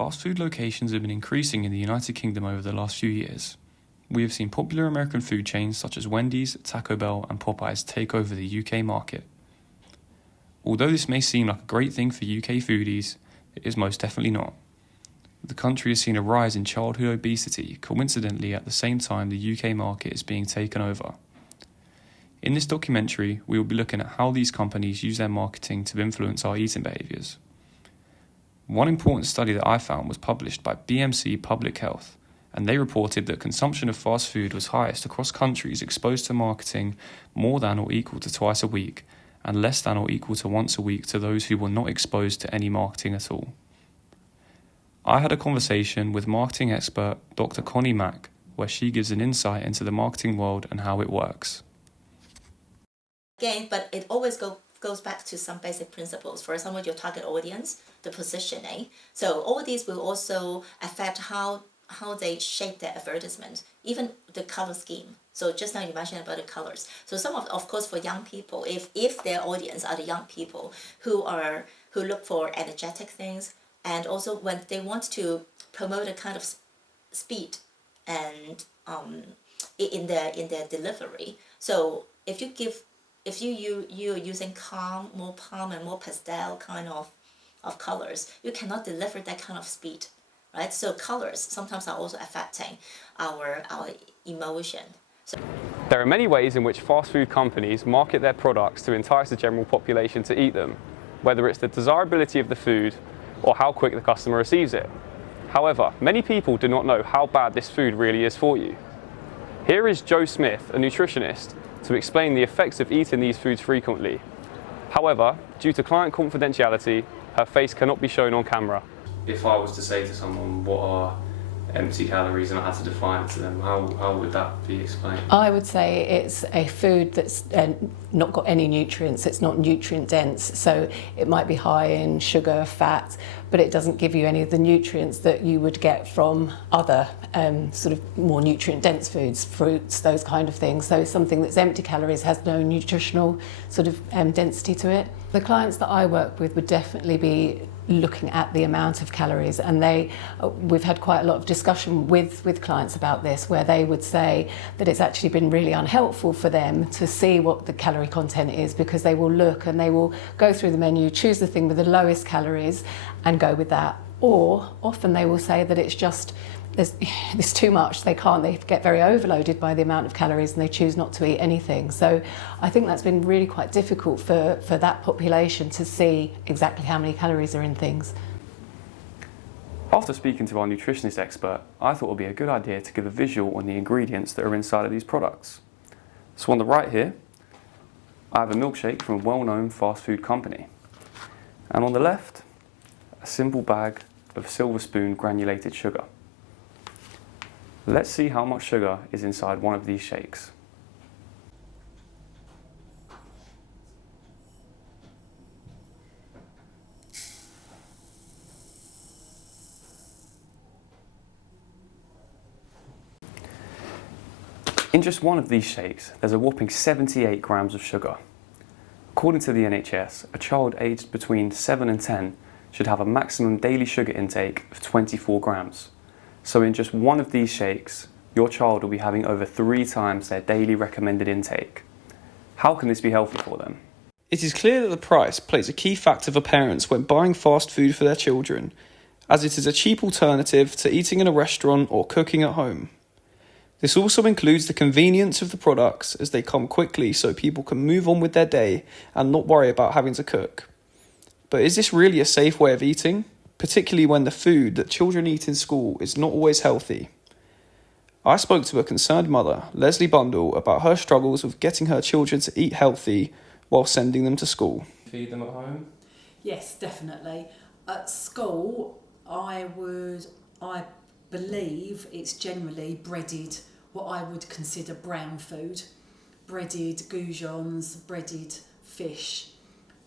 Fast food locations have been increasing in the United Kingdom over the last few years. We have seen popular American food chains such as Wendy's, Taco Bell and Popeyes take over the UK market. Although this may seem like a great thing for UK foodies, it is most definitely not. The country has seen a rise in childhood obesity, coincidentally at the same time the UK market is being taken over. In this documentary, we will be looking at how these companies use their marketing to influence our eating behaviours. One important study that I found was published by BMC Public Health, and they reported that consumption of fast food was highest across countries exposed to marketing more than or equal to twice a week, and less than or equal to once a week to those who were not exposed to any marketing at all. I had a conversation with marketing expert Dr. Connie Mack, where she gives an insight into the marketing world and how it works. Again, but it always goes back to some basic principles. For example, your target audience, the positioning. So all these will also affect how they shape their advertisement, even the color scheme. So just now you mentioned about the colors. So some of course for young people, if their audience are the young people who look for energetic things, and also when they want to promote a kind of speed and in their delivery. So if you're using more calm and more pastel kind of colors, you cannot deliver that kind of speed. Right, so colors sometimes are also affecting our emotion. There are many ways in which fast food companies market their products to entice the general population to eat them, whether it's the desirability of the food or how quick the customer receives it. However, many people do not know how bad this food really is for you. Here is Jo Smith, a nutritionist, to explain the effects of eating these foods frequently. However, due to client confidentiality, her face cannot be shown on camera. If I was to say to someone what are empty calories and I had to define it to them, how would that be explained? I would say it's a food that's not got any nutrients, it's not nutrient dense, so it might be high in sugar, fat, but it doesn't give you any of the nutrients that you would get from other sort of more nutrient dense foods, fruits, those kind of things. So something that's empty calories has no nutritional sort of density to it. The clients that I work with would definitely be looking at the amount of calories, and we've had quite a lot of discussion with clients about this, where they would say that it's actually been really unhelpful for them to see what the calorie content is, because they will look and they will go through the menu, choose the thing with the lowest calories and go with that. Or often they will say that it's just there's too much, they get very overloaded by the amount of calories and they choose not to eat anything. So I think that's been really quite difficult for that population to see exactly how many calories are in things. After speaking to our nutritionist expert, I thought it would be a good idea to give a visual on the ingredients that are inside of these products. So on the right here, I have a milkshake from a well-known fast food company. And on the left, a simple bag of Silver Spoon granulated sugar. Let's see how much sugar is inside one of these shakes. In just one of these shakes, there's a whopping 78 grams of sugar. According to the NHS, a child aged between 7 and 10 should have a maximum daily sugar intake of 24 grams. So in just one of these shakes, your child will be having over 3 times their daily recommended intake. How can this be healthy for them? It is clear that the price plays a key factor for parents when buying fast food for their children, as it is a cheap alternative to eating in a restaurant or cooking at home. This also includes the convenience of the products, as they come quickly so people can move on with their day and not worry about having to cook. But is this really a safe way of eating? Particularly when the food that children eat in school is not always healthy. I spoke to a concerned mother, Leslie Bundle, about her struggles with getting her children to eat healthy while sending them to school. Feed them at home? Yes, definitely. At school, I believe it's generally breaded, what I would consider brown food. Breaded goujons, breaded fish,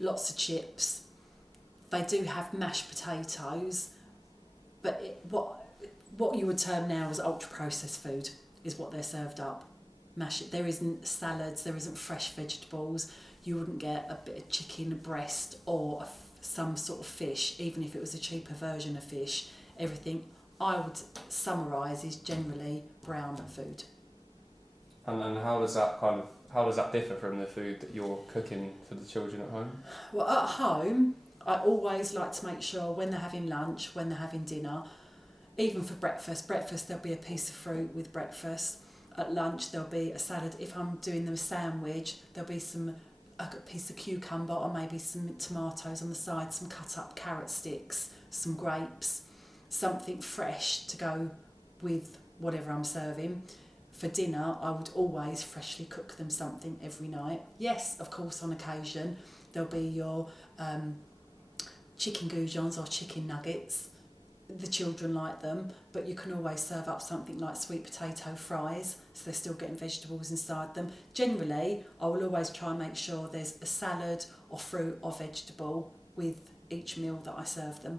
lots of chips. They do have mashed potatoes, but what you would term now as ultra-processed food is what they're served up. There isn't salads, there isn't fresh vegetables. You wouldn't get a bit of chicken breast or some sort of fish, even if it was a cheaper version of fish. everything, I would summarise is generally brown food. And how does that differ from the food that you're cooking for the children at home? Well, at home, I always like to make sure when they're having lunch, when they're having dinner, even for breakfast there'll be a piece of fruit with breakfast. At lunch there'll be a salad. If I'm doing them a sandwich, there'll be a piece of cucumber or maybe some tomatoes on the side, some cut up carrot sticks, some grapes, something fresh to go with whatever I'm serving. For dinner, I would always freshly cook them something every night. Yes, of course, on occasion, there'll be your chicken goujons or chicken nuggets. The children like them, but you can always serve up something like sweet potato fries, so they're still getting vegetables inside them. Generally, I will always try and make sure there's a salad or fruit or vegetable with each meal that I serve them.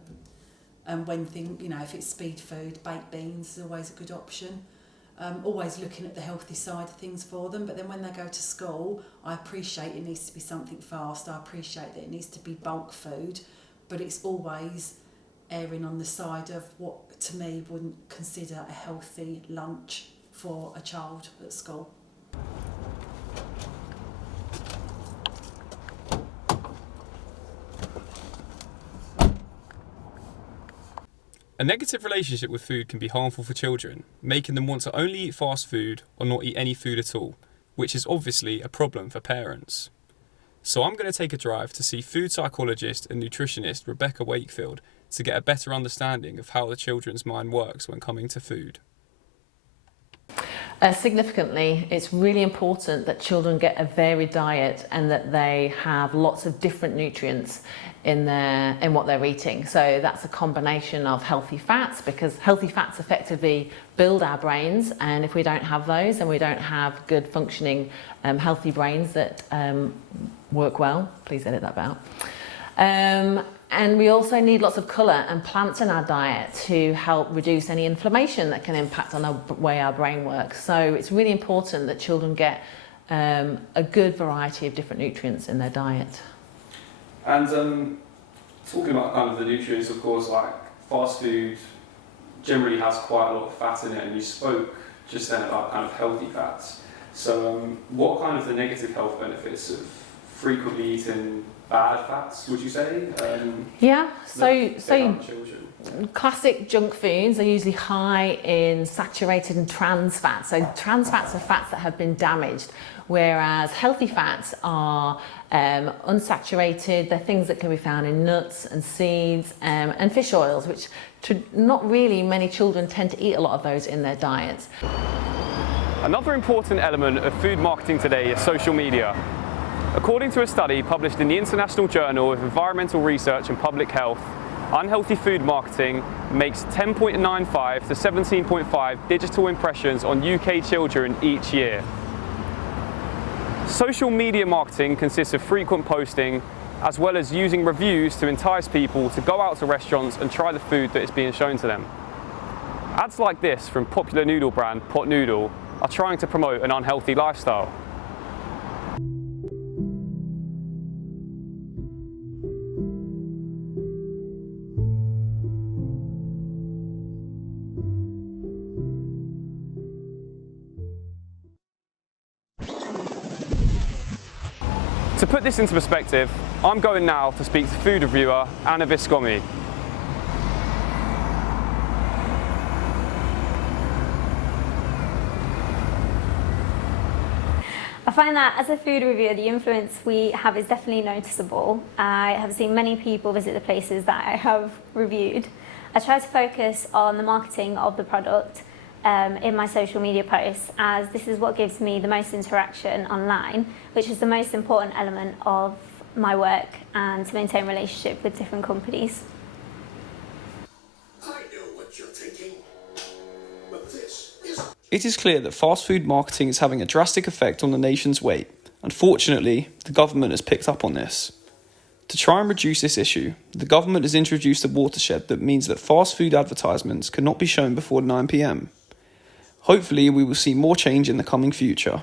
And if it's speed food, baked beans is always a good option. Always looking at the healthy side of things for them, but then when they go to school, I appreciate it needs to be something fast. I appreciate that it needs to be bulk food, but it's always erring on the side of what to me wouldn't consider a healthy lunch for a child at school. A negative relationship with food can be harmful for children, making them want to only eat fast food or not eat any food at all, which is obviously a problem for parents. So I'm going to take a drive to see food psychologist and nutritionist Rebecca Wakefield to get a better understanding of how the children's mind works when coming to food. Significantly, it's really important that children get a varied diet and that they have lots of different nutrients in what they're eating. So that's a combination of healthy fats, because healthy fats effectively build our brains, and if we don't have those, then we don't have good functioning healthy brains that work well. Please edit that out. And we also need lots of colour and plants in our diet to help reduce any inflammation that can impact on the way our brain works. So it's really important that children get a good variety of different nutrients in their diet. And talking about kind of the nutrients, of course, like fast food generally has quite a lot of fat in it, and you spoke just then about kind of healthy fats. So what kind of the negative health benefits of frequently eating bad fats, would you say? Classic junk foods are usually high in saturated and trans fats. So trans fats are fats that have been damaged, whereas healthy fats are unsaturated. They're things that can be found in nuts and seeds and fish oils, which not really many children tend to eat a lot of those in their diets. Another important element of food marketing today is social media. According to a study published in the International Journal of Environmental Research and Public Health, unhealthy food marketing makes 10.95 to 17.5 digital impressions on UK children each year. Social media marketing consists of frequent posting, as well as using reviews to entice people to go out to restaurants and try the food that is being shown to them. Ads like this from popular noodle brand Pot Noodle are trying to promote an unhealthy lifestyle. To put this into perspective, I'm going now to speak to food reviewer Anna Viscomi. I find that as a food reviewer, the influence we have is definitely noticeable. I have seen many people visit the places that I have reviewed. I try to focus on the marketing of the product in my social media posts, as this is what gives me the most interaction online, which is the most important element of my work and to maintain relationship with different companies. I know what you're thinking, but this is... It is clear that fast food marketing is having a drastic effect on the nation's weight. Unfortunately, the government has picked up on this. To try and reduce this issue, the government has introduced a watershed that means that fast food advertisements cannot be shown before 9 p.m. Hopefully, we will see more change in the coming future.